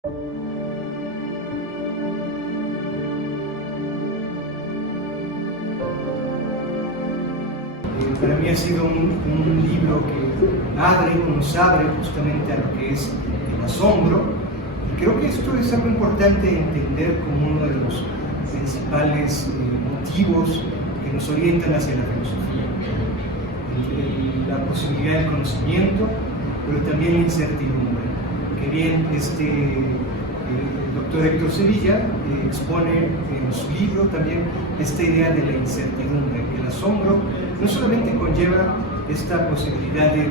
Para mí ha sido un libro que nos abre justamente a lo que es el asombro, y creo que esto es algo importante entender como uno de los principales motivos que nos orientan hacia la filosofía. La posibilidad del conocimiento, pero también la incertidumbre. Que bien el doctor Héctor Sevilla expone en su libro también esta idea de la incertidumbre, que el asombro no solamente conlleva esta posibilidad de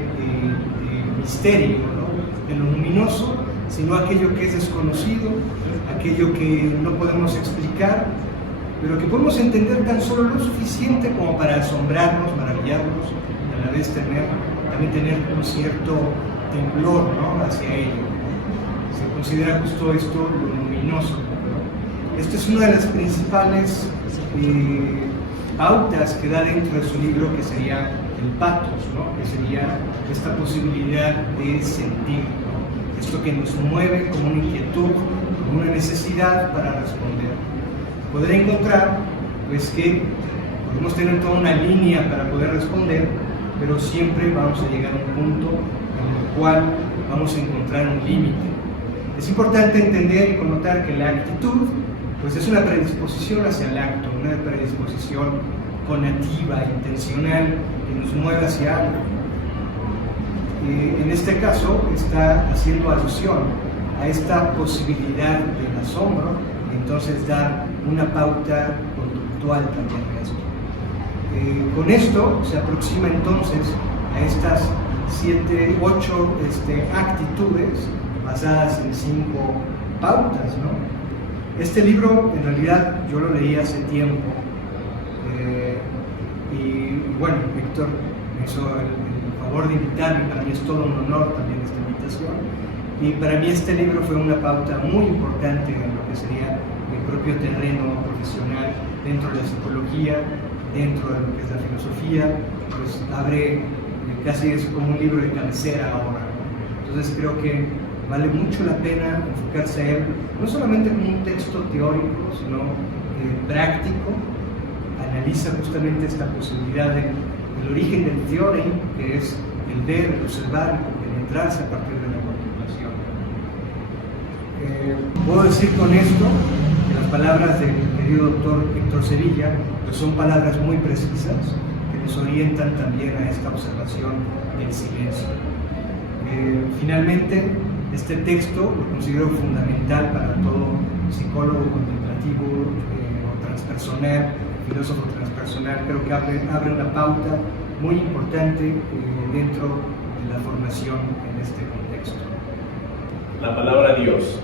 misterio, ¿no?, de lo luminoso, sino aquello que es desconocido, aquello que no podemos explicar, pero que podemos entender tan solo lo suficiente como para asombrarnos, maravillarnos, y a la vez también tener un cierto temblor, ¿no?, hacia ello. Se considera justo esto lo luminoso, ¿no? Esta es una de las principales pautas que da dentro de su libro, que sería el pathos, ¿no?, que sería esta posibilidad de sentir, ¿no?, esto que nos mueve como una inquietud, como una necesidad para responder. Poder encontrar, pues, que podemos tener toda una línea para poder responder, pero siempre vamos a llegar a un punto en el cual vamos a encontrar un límite. Es importante entender y connotar que la actitud, pues, es una predisposición hacia el acto, una predisposición conativa, intencional, que nos mueve hacia algo. En este caso está haciendo alusión a esta posibilidad del asombro, y entonces dar una pauta conductual también a esto. Con esto se aproxima entonces a estas 8 actitudes basadas en 5 pautas, ¿no? Este libro, en realidad, yo lo leí hace tiempo, y bueno, Héctor me hizo el favor de invitarme. Para mí es todo un honor también esta invitación, y para mí este libro fue una pauta muy importante en lo que sería mi propio terreno profesional dentro de la psicología, dentro de lo que es la filosofía. Pues abre, casi es como un libro de cabecera ahora, ¿no? Entonces creo que vale mucho la pena enfocarse a él, no solamente como un texto teórico, sino práctico. Analiza justamente esta posibilidad del origen del theory, que es el ver, el observar, el penetrarse a partir de la contemplación. Puedo decir con esto que las palabras del querido doctor Héctor Sevilla, pues, son palabras muy precisas que nos orientan también a esta observación del silencio. Finalmente, este texto lo considero fundamental para todo psicólogo contemplativo o transpersonal, filósofo transpersonal. Creo que abre una pauta muy importante dentro de la formación en este contexto. La palabra Dios,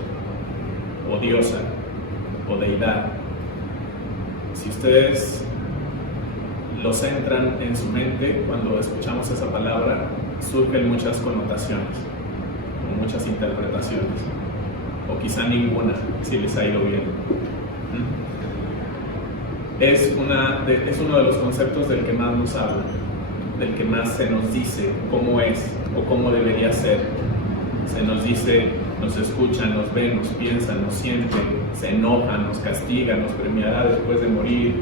o diosa, o deidad, si ustedes lo centran en su mente, cuando escuchamos esa palabra, surgen muchas connotaciones, o muchas interpretaciones, o quizá ninguna, si les ha ido bien. Es uno de los conceptos del que más nos habla, del que más se nos dice cómo es o cómo debería ser. Se nos dice, nos escucha, nos ve, nos piensa, nos siente, se enoja, nos castiga, nos premiará después de morir,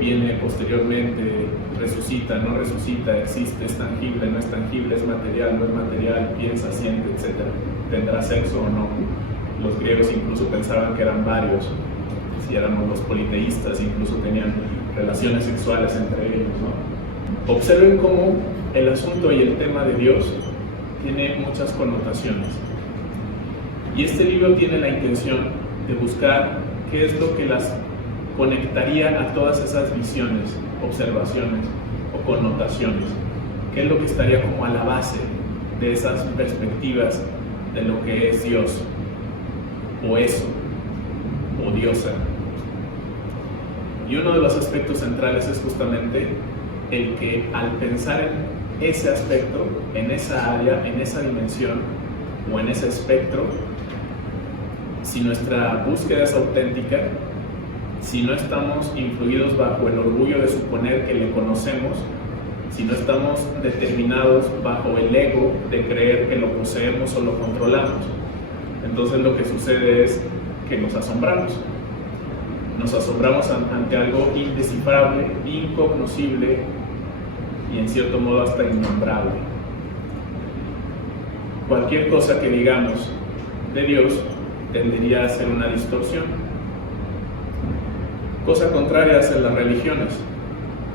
viene posteriormente, resucita, no resucita, existe, es tangible, no es tangible, es material, no es material, piensa, siente, etc. ¿Tendrá sexo o no? Los griegos incluso pensaban que eran varios. Si éramos los politeístas, incluso tenían relaciones sexuales entre ellos, ¿no? Observen cómo el asunto y el tema de Dios tiene muchas connotaciones. Y este libro tiene la intención de buscar qué es lo que las conectaría a todas esas visiones, observaciones o connotaciones. ¿Qué es lo que estaría como a la base de esas perspectivas de lo que es Dios, o eso, o diosa? Y uno de los aspectos centrales es justamente el que, al pensar en ese aspecto, en esa área, en esa dimensión o en ese espectro, si nuestra búsqueda es auténtica, si no estamos influidos bajo el orgullo de suponer que le conocemos, si no estamos determinados bajo el ego de creer que lo poseemos o lo controlamos, Entonces lo que sucede es que nos asombramos. Nos asombramos ante algo indescifrable, incognoscible y en cierto modo hasta innombrable. Cualquier cosa que digamos de Dios tendería a ser una distorsión. Cosa contraria hacen las religiones,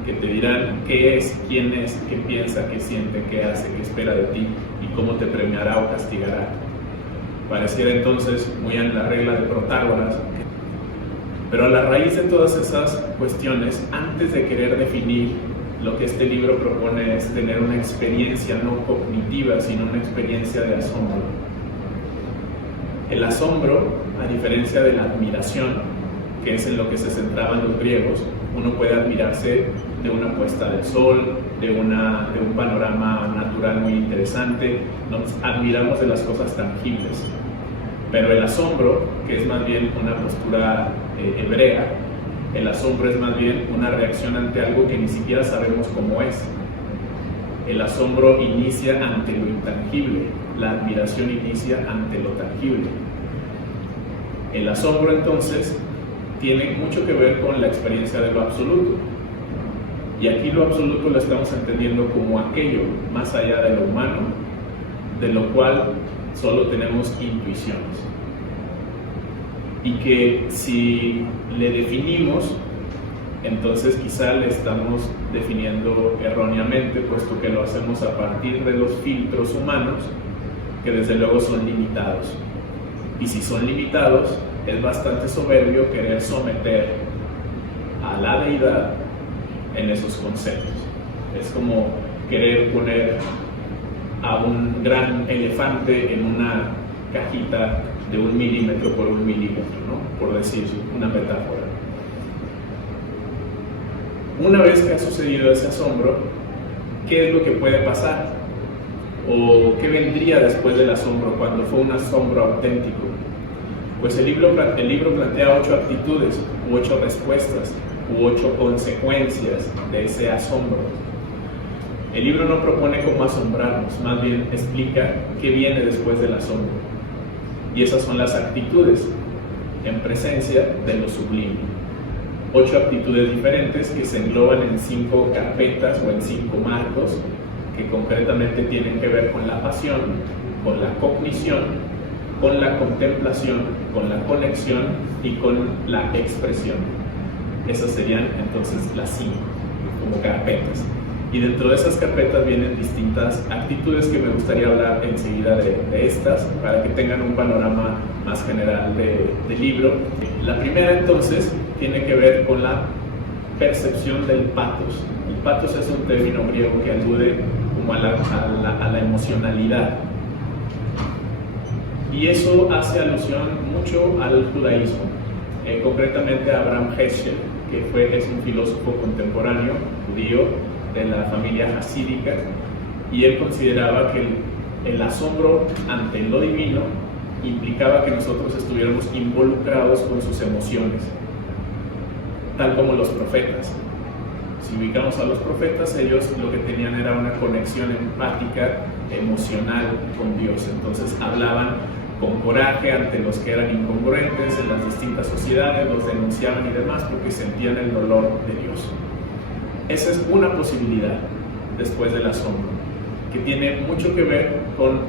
que te dirán qué es, quién es, qué piensa, qué siente, qué hace, qué espera de ti y cómo te premiará o castigará. Pareciera entonces muy en la regla de Protágoras. Pero a la raíz de todas esas cuestiones, antes de querer definir, lo que este libro propone es tener una experiencia no cognitiva, sino una experiencia de asombro. El asombro, a diferencia de la admiración, que es en lo que se centraban los griegos, uno puede admirarse de una puesta del sol, de un panorama natural muy interesante, nos admiramos de las cosas tangibles. Pero el asombro, que es más bien una postura hebrea, el asombro es más bien una reacción ante algo que ni siquiera sabemos cómo es. El asombro inicia ante lo intangible, la admiración inicia ante lo tangible. El asombro entonces tiene mucho que ver con la experiencia de lo absoluto. Y aquí lo absoluto lo estamos entendiendo como aquello más allá de lo humano, de lo cual solo tenemos intuiciones. Y que si le definimos, entonces quizá le estamos definiendo erróneamente, puesto que lo hacemos a partir de los filtros humanos, que desde luego son limitados. Y si son limitados, es bastante soberbio querer someter a la deidad en esos conceptos. Es como querer poner a un gran elefante en una cajita de 1 milímetro por 1 milímetro, ¿no? Por decir una metáfora. Una vez que ha sucedido ese asombro, ¿qué es lo que puede pasar? ¿O qué vendría después del asombro cuando fue un asombro auténtico? Pues el libro plantea 8 actitudes, u 8 respuestas, u 8 consecuencias de ese asombro. El libro no propone cómo asombrarnos, más bien explica qué viene después del asombro. Y esas son las actitudes en presencia de lo sublime. 8 actitudes diferentes que se engloban en 5 carpetas o en 5 marcos que concretamente tienen que ver con la pasión, con la cognición, con la contemplación, con la conexión y con la expresión. Esas serían entonces las 5 como carpetas. Y dentro de esas carpetas vienen distintas actitudes que me gustaría hablar enseguida de estas, para que tengan un panorama más general del libro. La primera entonces tiene que ver con la percepción del patos. El patos es un término griego que alude como a la emocionalidad. Y eso hace alusión mucho al judaísmo, concretamente a Abraham Heschel, que es un filósofo contemporáneo judío de la familia hasídica, y él consideraba que el asombro ante lo divino implicaba que nosotros estuviéramos involucrados con sus emociones, tal como los profetas. Si ubicamos a los profetas, ellos lo que tenían era una conexión empática, emocional con Dios. Entonces hablaban con coraje ante los que eran incongruentes en las distintas sociedades, los denunciaban y demás porque sentían el dolor de Dios. Esa es una posibilidad después del asombro, que tiene mucho que ver con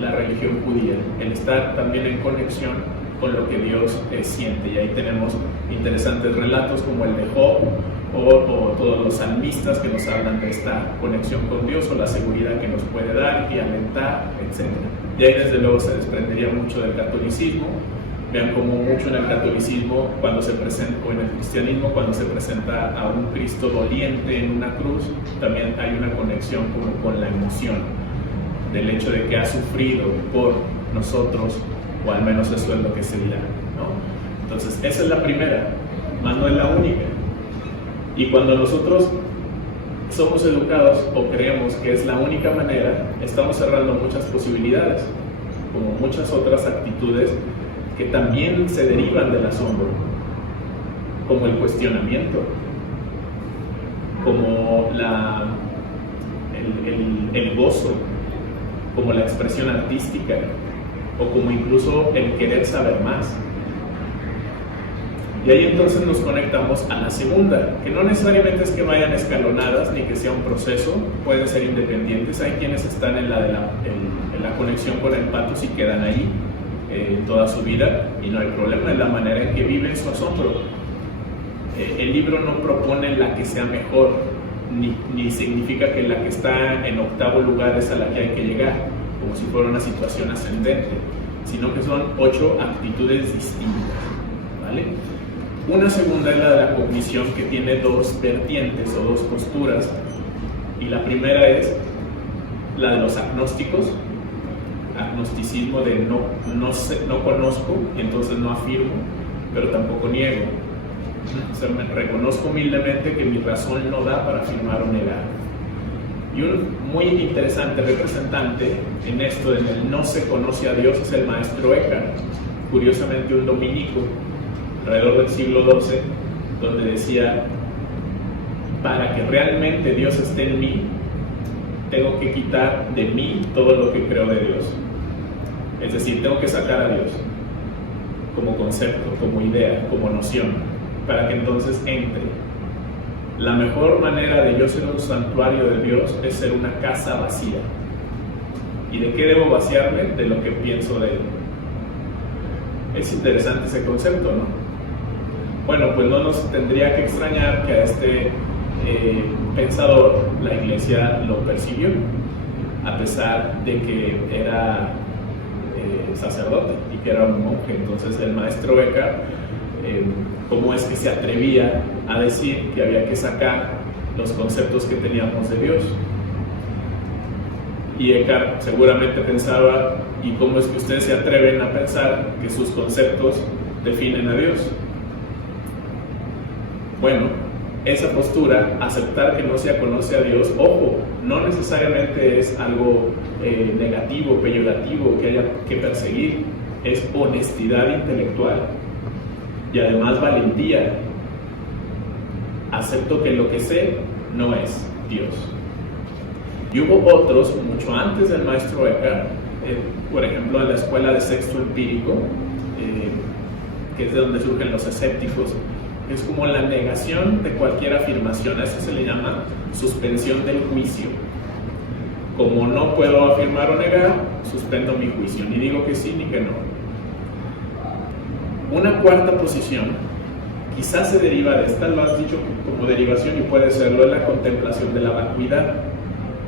la religión judía, el estar también en conexión con lo que Dios siente. Y ahí tenemos interesantes relatos como el de Job o todos los salmistas que nos hablan de esta conexión con Dios o la seguridad que nos puede dar y alentar, etc. Y ahí desde luego se desprendería mucho del catolicismo. Vean como mucho en el catolicismo, cuando se presenta, o en el cristianismo, cuando se presenta a un Cristo doliente en una cruz, también hay una conexión como con la emoción del hecho de que ha sufrido por nosotros, o al menos eso es lo que se dirá, ¿no? Entonces esa es la primera, más no es la única. Y cuando nosotros somos educados o creemos que es la única manera, estamos cerrando muchas posibilidades, como muchas otras actitudes que también se derivan del asombro, como el cuestionamiento, como el gozo, como la expresión artística, o como incluso el querer saber más. Y ahí entonces nos conectamos a la segunda, que no necesariamente es que vayan escalonadas ni que sea un proceso, pueden ser independientes. Hay quienes están en la conexión con el patos y quedan ahí toda su vida y no hay problema, es la manera en que viven su asombro. El libro no propone la que sea mejor, ni significa que la que está en octavo lugar es a la que hay que llegar, como si fuera una situación ascendente, sino que son 8 actitudes distintas, ¿vale? Una segunda es la de la cognición, que tiene 2 vertientes o 2 posturas, y la primera es la de los agnósticos, agnosticismo de no conozco, y entonces no afirmo, pero tampoco niego. O sea, me reconozco humildemente que mi razón no da para afirmar o negar. Y un muy interesante representante en esto, en el no se conoce a Dios, es el maestro Eckhart, curiosamente un dominico, alrededor del siglo XII, donde decía: para que realmente Dios esté en mí, tengo que quitar de mí todo lo que creo de Dios. Es decir, tengo que sacar a Dios como concepto, como idea, como noción, para que entonces entre. La mejor manera de yo ser un santuario de Dios es ser una casa vacía. ¿Y de qué debo vaciarme? De lo que pienso de Él. Es interesante ese concepto, ¿no? Bueno, pues no nos tendría que extrañar que a este pensador la Iglesia lo persiguió, a pesar de que era sacerdote y que era un monje. Entonces el maestro Eckhart, ¿cómo es que se atrevía a decir que había que sacar los conceptos que teníamos de Dios? Y Eckhart seguramente pensaba: ¿y cómo es que ustedes se atreven a pensar que sus conceptos definen a Dios? Bueno, esa postura, aceptar que no se conoce a Dios, ojo, no necesariamente es algo negativo, peyorativo, que haya que perseguir, es honestidad intelectual y además valentía. Acepto que lo que sé no es Dios. Y hubo otros, mucho antes del maestro Eckhart, por ejemplo en la escuela de sexto empírico, que es de donde surgen los escépticos. Es como la negación de cualquier afirmación. A eso se le llama suspensión del juicio. Como no puedo afirmar o negar, suspendo mi juicio, ni digo que sí ni que no. Una cuarta posición, quizás se deriva de esta, lo has dicho como derivación y puede serlo, en la contemplación de la vacuidad.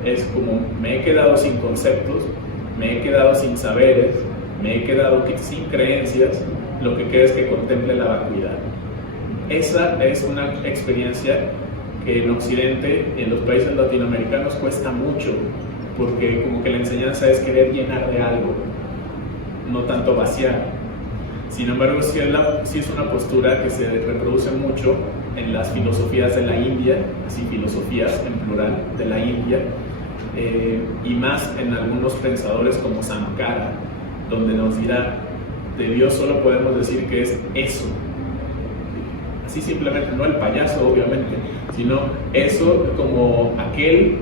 Es como: me he quedado sin conceptos, me he quedado sin saberes, me he quedado sin creencias, lo que queda es que contemple la vacuidad. Esa es una experiencia que en Occidente, en los países latinoamericanos, cuesta mucho, porque como que la enseñanza es querer llenar de algo, no tanto vaciar. Sin embargo, sí es una postura que se reproduce mucho en las filosofías de la India, así filosofías en plural de la India, y más en algunos pensadores como Sankara, donde nos dirá: de Dios solo podemos decir que es eso. Así simplemente, no el payaso obviamente, sino eso como aquel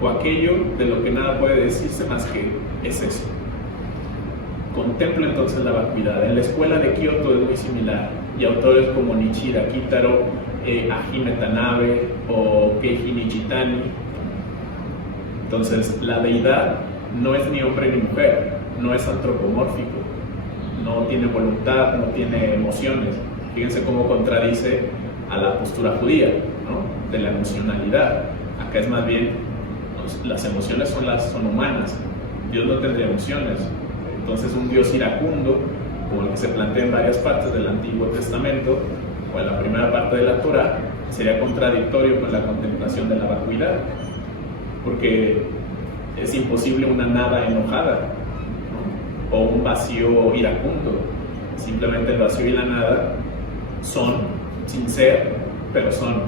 o aquello de lo que nada puede decirse más que es eso. Contempla entonces la vacuidad. En la escuela de Kioto es muy similar, y autores como Nichira Kitaro, Hajime Tanabe o Keiji Nishitani. Entonces la deidad no es ni hombre ni mujer, no es antropomórfico, no tiene voluntad, no tiene emociones. Fíjense cómo contradice a la postura judía, ¿no?, de la emocionalidad. Acá es más bien, las emociones son humanas. Dios no tendría emociones. Entonces un Dios iracundo, como el que se plantea en varias partes del Antiguo Testamento o en la primera parte de la Torá, sería contradictorio con la contemplación de la vacuidad, porque es imposible una nada enojada, ¿no?, o un vacío iracundo. Simplemente el vacío y la nada son, sin ser, pero son.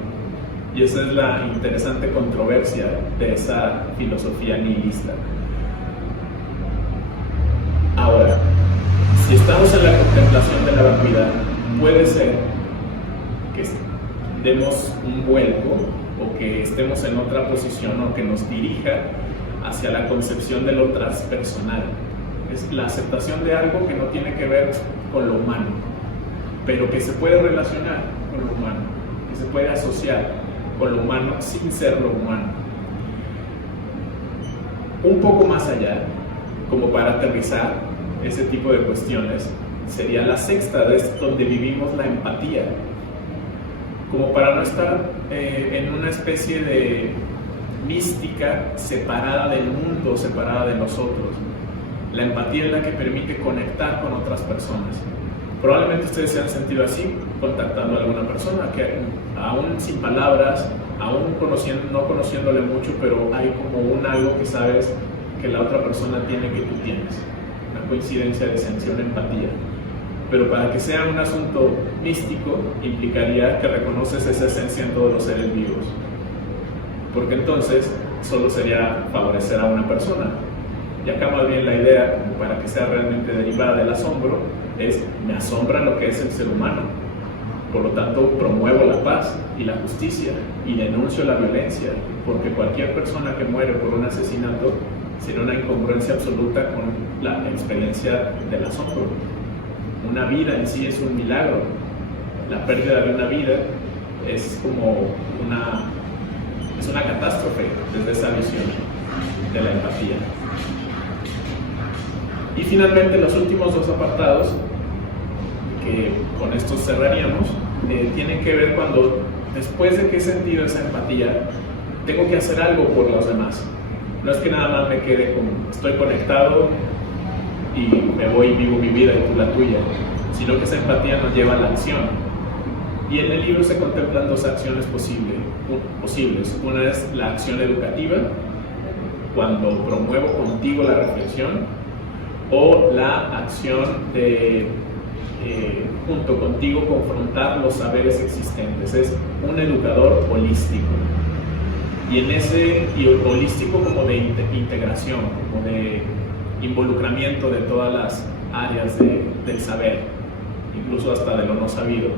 Y esa es la interesante controversia de esa filosofía nihilista. Ahora, si estamos en la contemplación de la vacuidad, puede ser que demos un vuelco o que estemos en otra posición o que nos dirija hacia la concepción de lo transpersonal. es la aceptación de algo que no tiene que ver con lo humano, pero que se puede relacionar con lo humano, que se puede asociar con lo humano sin ser lo humano. Un poco más allá, como para aterrizar ese tipo de cuestiones, sería la sexta, es donde vivimos la empatía, como para no estar en una especie de mística separada del mundo, separada de nosotros. La empatía es la que permite conectar con otras personas. Probablemente ustedes se han sentido así, contactando a alguna persona, que aún sin palabras, aún no conociéndole mucho, pero hay como un algo que sabes que la otra persona tiene que tú tienes, una coincidencia de esencia, una empatía. Pero para que sea un asunto místico, implicaría que reconoces esa esencia en todos los seres vivos, porque entonces solo sería favorecer a una persona. Y acá más bien la idea, como para que sea realmente derivada del asombro, es: me asombra lo que es el ser humano, por lo tanto promuevo la paz y la justicia y denuncio la violencia, porque cualquier persona que muere por un asesinato sería una incongruencia absoluta con la experiencia del asombro. Una vida en sí es un milagro. La pérdida de una vida es como una catástrofe desde esa visión de la empatía. Y finalmente los últimos dos apartados, que con estos cerraríamos, tienen que ver cuando, después de que he sentido esa empatía, tengo que hacer algo por los demás. No es que nada más me quede como estoy conectado y me voy y vivo mi vida y tú la tuya, sino que esa empatía nos lleva a la acción. Y en el libro se contemplan dos acciones posibles. Una es la acción educativa, cuando promuevo contigo la reflexión, o la acción de junto contigo confrontar los saberes existentes. Es un educador holístico. Y en ese holístico como de integración, como de involucramiento de todas las áreas del saber, incluso hasta de lo no sabido.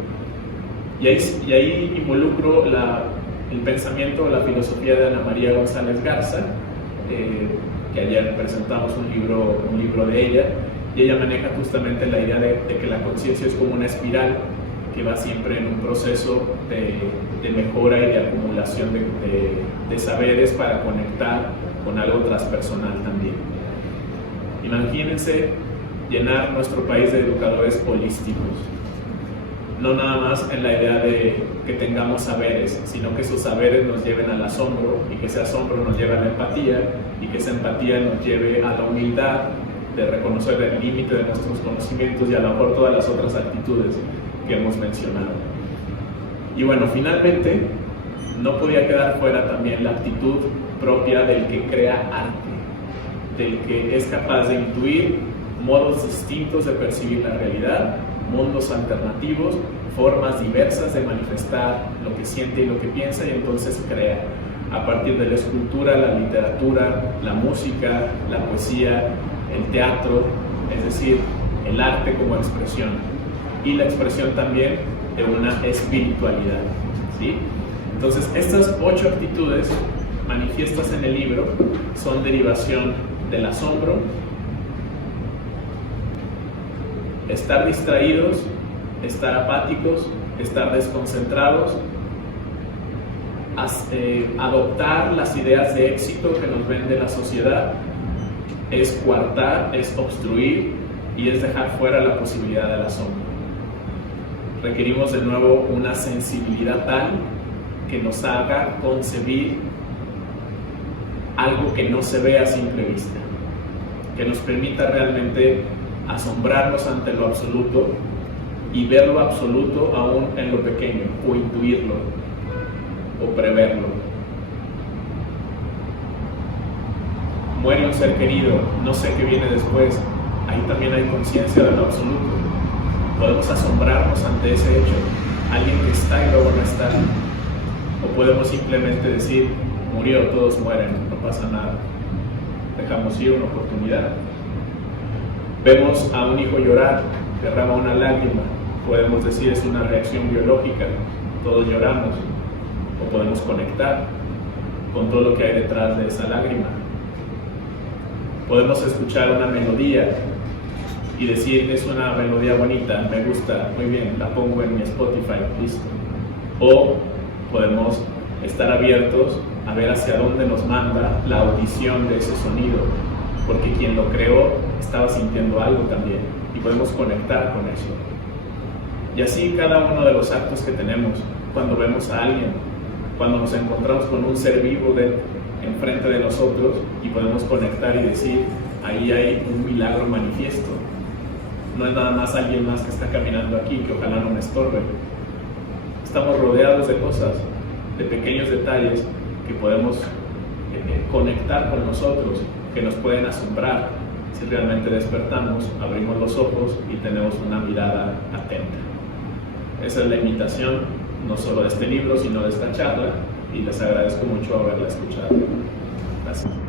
Y ahí involucro el pensamiento, la filosofía de Ana María González Garza, que ayer presentamos un libro de ella, y ella maneja justamente la idea de que la conciencia es como una espiral que va siempre en un proceso de mejora y de acumulación de saberes para conectar con algo transpersonal también. Imagínense llenar nuestro país de educadores holísticos, no nada más en la idea de que tengamos saberes, sino que esos saberes nos lleven al asombro, y que ese asombro nos lleve a la empatía, y que esa empatía nos lleve a la humildad de reconocer el límite de nuestros conocimientos y a lo mejor todas las otras actitudes que hemos mencionado. Y bueno, finalmente no podía quedar fuera también la actitud propia del que crea arte, del que es capaz de intuir modos distintos de percibir la realidad, mundos alternativos, formas diversas de manifestar lo que siente y lo que piensa, y entonces crea a partir de la escultura, la literatura, la música, la poesía, el teatro, es decir, el arte como expresión, y la expresión también de una espiritualidad, ¿sí? Entonces, estas 8 actitudes manifiestas en el libro son derivación del asombro, estar distraídos, estar apáticos, estar desconcentrados, adoptar las ideas de éxito que nos vende la sociedad, es coartar, es obstruir y es dejar fuera la posibilidad del asombro. Requerimos de nuevo una sensibilidad tal que nos haga concebir algo que no se ve a simple vista, que nos permita realmente asombrarnos ante lo absoluto y ver lo absoluto aún en lo pequeño, o intuirlo, o preverlo. Muere un ser querido, no sé qué viene después, ahí también hay conciencia de lo absoluto. Podemos asombrarnos ante ese hecho, alguien que está y luego no está, o podemos simplemente decir, murió, todos mueren, no pasa nada, dejamos ir una oportunidad. Vemos a un hijo llorar, derrama una lágrima, podemos decir es una reacción biológica, todos lloramos, o podemos conectar con todo lo que hay detrás de esa lágrima. Podemos escuchar una melodía y decir, es una melodía bonita, me gusta, muy bien, la pongo en mi Spotify, listo. O podemos estar abiertos a ver hacia dónde nos manda la audición de ese sonido, porque quien lo creó estaba sintiendo algo también y podemos conectar con eso. Y así cada uno de los actos que tenemos, cuando vemos a alguien, cuando nos encontramos con un ser vivo enfrente de nosotros y podemos conectar y decir, ahí hay un milagro manifiesto. No es nada más alguien más que está caminando aquí, que ojalá no me estorbe. Estamos rodeados de cosas, de pequeños detalles que podemos conectar con nosotros, que nos pueden asombrar si realmente despertamos, abrimos los ojos y tenemos una mirada atenta. Esa es la invitación, no solo de este libro, sino de esta charla, y les agradezco mucho haberla escuchado. Gracias.